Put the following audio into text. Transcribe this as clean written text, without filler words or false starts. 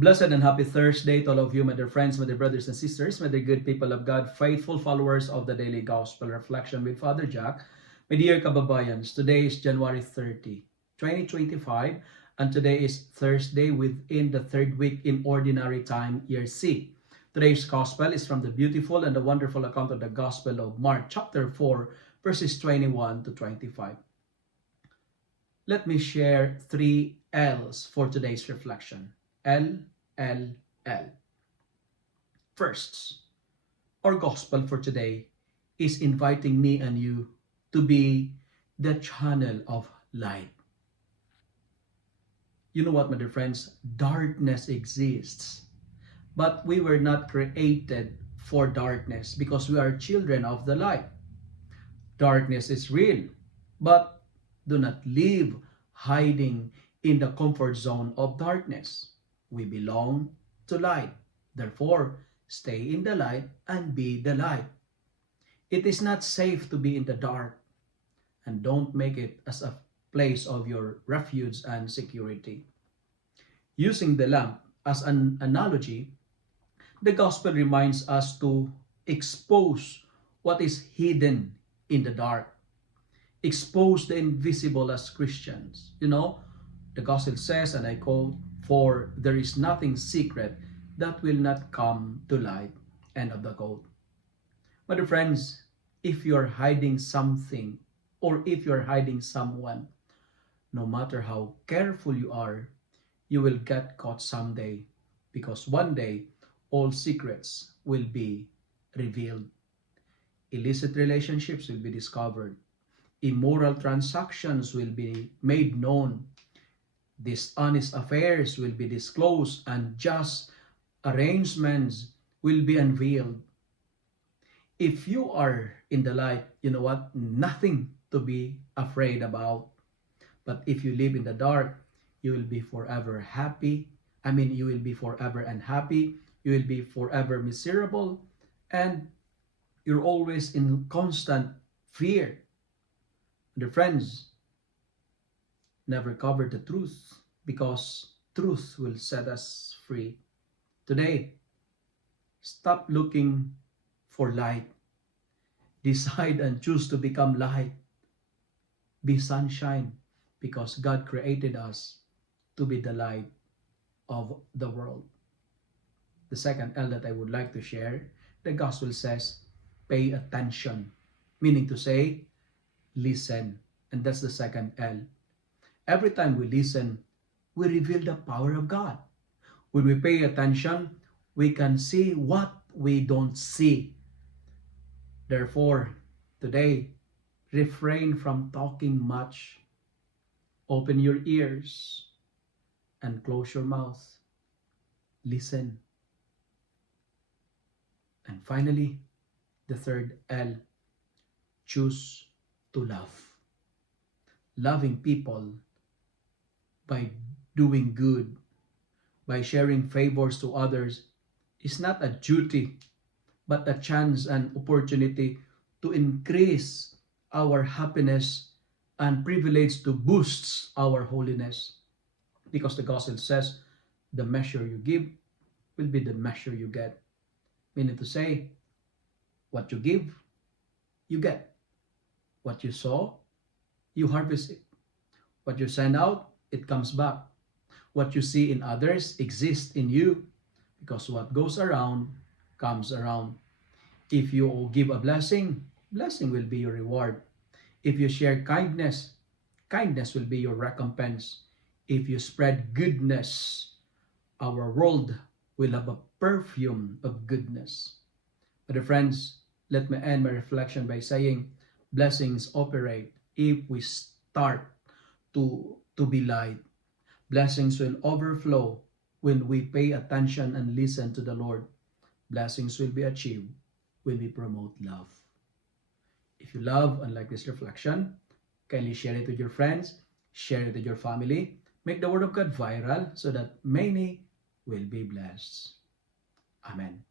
Blessed and happy Thursday to all of you, my dear friends, my dear brothers and sisters, my dear good people of God, faithful followers of the Daily Gospel Reflection with Father Jack. My dear kababayans, today is January 30, 2025, and today is Thursday within the third week in Ordinary Time, Year C. Today's Gospel is from the beautiful and the wonderful account of the Gospel of Mark, chapter 4, verses 21 to 25. Let me share 3 L's for today's reflection. L. First, our gospel for today is inviting me and you to be the channel of light. You know what, my dear friends? Darkness exists, but we were not created for darkness because we are children of the light. Darkness is real, but do not live hiding in the comfort zone of darkness. We belong to light. Therefore, stay in the light and be the light. It is not safe to be in the dark, and don't make it as a place of your refuge and security. Using the lamp as an analogy, the gospel reminds us to expose what is hidden in the dark. Expose the invisible as Christians. The gospel says, and I quote, "For there is nothing secret that will not come to light." End of the quote. My dear friends, if you're hiding something or if you're hiding someone, no matter how careful you are, you will get caught someday, because one day all secrets will be revealed. Illicit relationships will be discovered. Immoral transactions will be made known. Dishonest affairs will be disclosed, and just arrangements will be unveiled. If you are in the light, you know what? Nothing to be afraid about. But if you live in the dark, you will be forever happy. You will be forever unhappy. You will be forever miserable. And you're always in constant fear. Dear friends, never cover the truth, because truth will set us free. Today, stop looking for light. Decide and choose to become light. Be sunshine, because God created us to be the light of the world. The second L that I would like to share, the gospel says, pay attention, meaning to say, listen. And that's the second L. Every time we listen, we reveal the power of God. When we pay attention, we can see what we don't see. Therefore, today, refrain from talking much. Open your ears and close your mouth. Listen. And finally, the third L, choose to love. Loving people by doing good, by sharing favors to others, is not a duty, but a chance and opportunity to increase our happiness and privilege to boost our holiness. Because the gospel says, the measure you give will be the measure you get. Meaning to say, what you give, you get. What you sow, you harvest it. What you send out, it comes back. What you see in others exists in you, because what goes around comes around. If you give a blessing, blessing will be your reward. If you share kindness, kindness will be your recompense. If you spread goodness, our world will have a perfume of goodness. But friends, let me end my reflection by saying, blessings operate if we start to be light. Blessings will overflow when we pay attention and listen to the Lord. Blessings will be achieved when we promote love. If you love and like this reflection, kindly share it with your friends, share it with your family, make the Word of God viral so that many will be blessed. Amen.